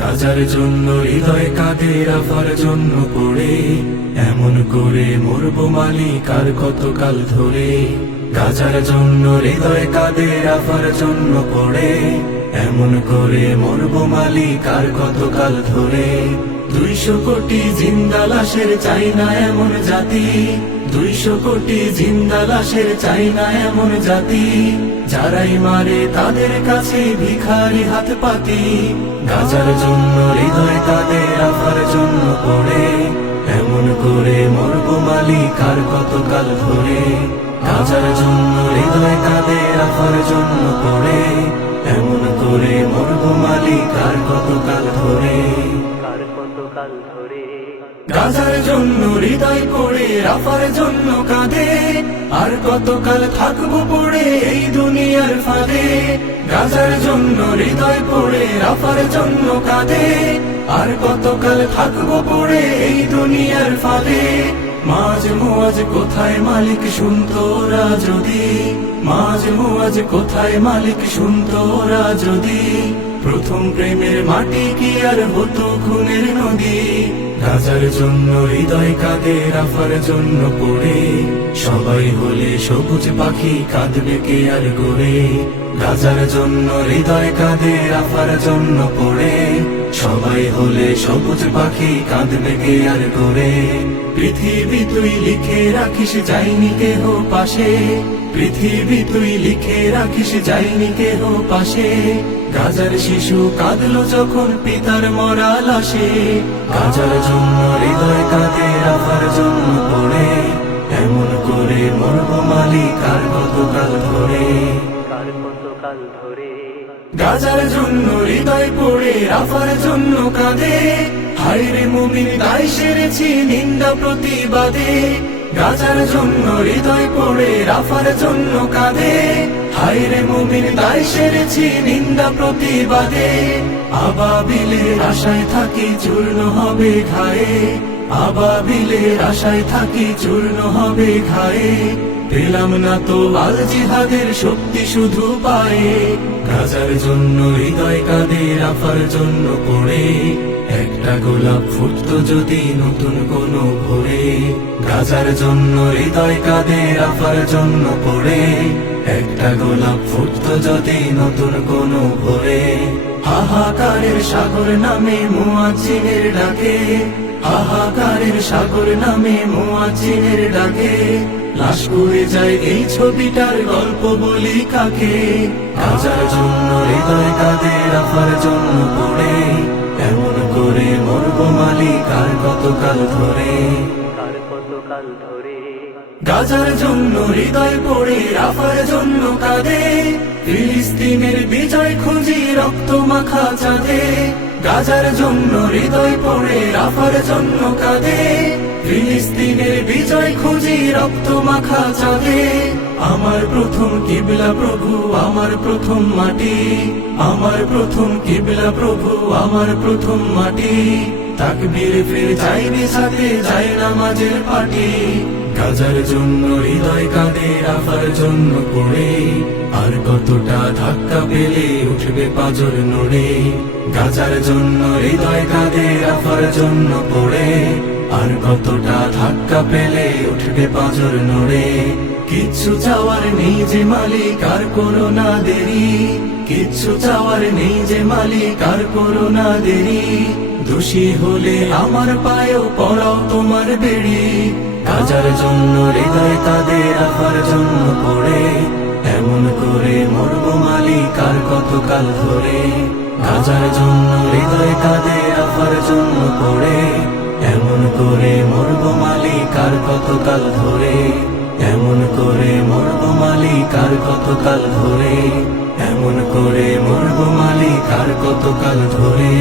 গাজার জন্য হৃদয় কাঁদে, রাফার জন্য পড়ে এমন করে মরবো মালিক আর কতকাল ধরে। গাজার জন্য হৃদয় কাঁদে, রাফার জন্য পড়ে এমন করে মরবো মালিক আর কতকাল ধরে। 200 কোটি জিন্দা লাশের চাই না এমন জাতি, 200 কোটি জিন্দা লাশের চাই না এমন জাতি, যারাই মারে তাদের কাছে ভিখারি হাত পাতি। গাজার জন্য হৃদয় কাঁদে, রাফার জন্য পড়ে এমন করে মরবো মালিক আর কতকাল ধরে। গাজার জন্য হৃদয় কাঁদে, রাফার জন্য পড়ে এমন করে মরবো মালিক আর কতকাল ধরে। গাজার জন্য হৃদয় পড়ে, রাফার জন্য কাঁদে, আর কতকাল থাকবো পড়ে এই দুনিয়ার ফাঁদে। গাজার জন্য হৃদয় পড়ে, রাফার জন্য কাঁদে, আর কতকাল থাকবো পড়ে এই দুনিয়ার ফাঁদে। মাঝ মুআজ কোথায় মালিক শুনতো ওরা যদি, মাঝ মুআজ কোথায় মালিক শুনতো ওরা যদি, প্রথম প্রেমের মাটি কি আর হতো খুনের নদী। গাজার জন্য হৃদয় কাঁদে, রাফার জন্য পড়ে সবাই হলে সবুজ পাখি, কাঁদবে কে আর গড়ে। গাজার জন্য হৃদয় কাঁদে, রাফার জন্য পড়ে সবাই হলে সবুজ পাখি, কাঁদবে কে আর গড়ে। পৃথিবী তুই লিখে রাখিস যাইনি কেহ পাশে, পৃথিবী তুই লিখে রাখিস যাইনি কেহ পাশে। গাজার শিশু কাঁদলো যখন পিতার মরা লাশে। গাজার জন্য হৃদয় কাঁদে, রাফার জন্য পড়ে এমন করে মরবো মালিক আর কতকাল ধরে। গাজার জন্য হৃদয় পড়ে, রাফার জন্য কাঁদে, হায়রে মুমিন দায় সেরেছি নিন্দা প্রতিবাদে। গাজার জন্য হৃদয় পড়ে, রাফার জন্য কাঁদে, হায়রে মুমিন দায় সেরেছি নিন্দা প্রতিবাদে। আবাবিলের আশায় থাকি চূর্ণ হবে ঘায়ে, আবাবিলের আশায় থাকি চূর্ণ হবে ঘায়ে। পেলাম না তো আল জিহাদের শক্তি শুধু পায়ে। গাজার জন্য হৃদয় কাঁদে, রাফার জন্য পড়ে একটা গোলাপ ফুটতো যদি নতুন কোনো ভোরে। গাজার জন্য হৃদয় কাঁদে, রাফার জন্য পড়ে একটা গোলাপ ফুটতো যদি নতুন কোনো ভোরে। হাহাকারের সাগর নামে মুয়াজ্জিনের ডাকে, হাহাকারের সাগর নামে মুয়াজ্জিনের ডাকে। লাশ করে যায় এই ছবিটার গল্প বলি কাকে। গাজার জন্য হৃদয় কাঁদে, রাফার জন্য পড়ে এমন করে মরবো মালিক আর কতকাল ধরে। গাজার জন্য হৃদয় পড়ে, রাফার জন্য কাঁদে, ফিলিস্তিনের বিজয় খুঁজি রক্ত মাখা চাঁদে। গাজার জন্য হৃদয় পড়ে, রাফার জন্য কাঁদে, ফিলিস্তিনের বিজয় খুঁজি রক্ত মাখা চাঁদে। আমার প্রথম কিবলা প্রভু, আমার প্রথম মাটি, আমার প্রথম কিবলা প্রভু, আমার প্রথম মাটি। তাকবীর ফির যাইবে সাথে যায় নামাজের পাটি। গাজার জন্য হৃদয় কাঁদে, রাফার জন্য পড়ে আর কতটা ধাক্কা পেলে উঠবে পাজর নড়ে। গাজার জন্য হৃদয় কাঁদে, রাফার জন্য পড়ে আর কতটা ধাক্কা পেলে উঠবে পাজর নড়ে। কিচ্ছু চাওয়ার নেই যে মালিক আর করো না দেরি, কিচ্ছু চাওয়ার নেই যে মালিক আর করো না দেরি। দোষী হলে আমার পায়েও পড়াও তোমার বেড়ি। গাজার জন্য হৃদয় কাঁদে, রাফার জন্য পড়ে এমন করে মরবো মালিক আর কতকাল ধরে। গাজার জন্য হৃদয় কাঁদে, রাফার জন্য পড়ে এমন করে মরবো মালিক আর কতকাল ধরে। এমন করে মরবো মালিক আর কতকাল ধরে, এমন করে মরবো মালিক আর কতকাল ধরে।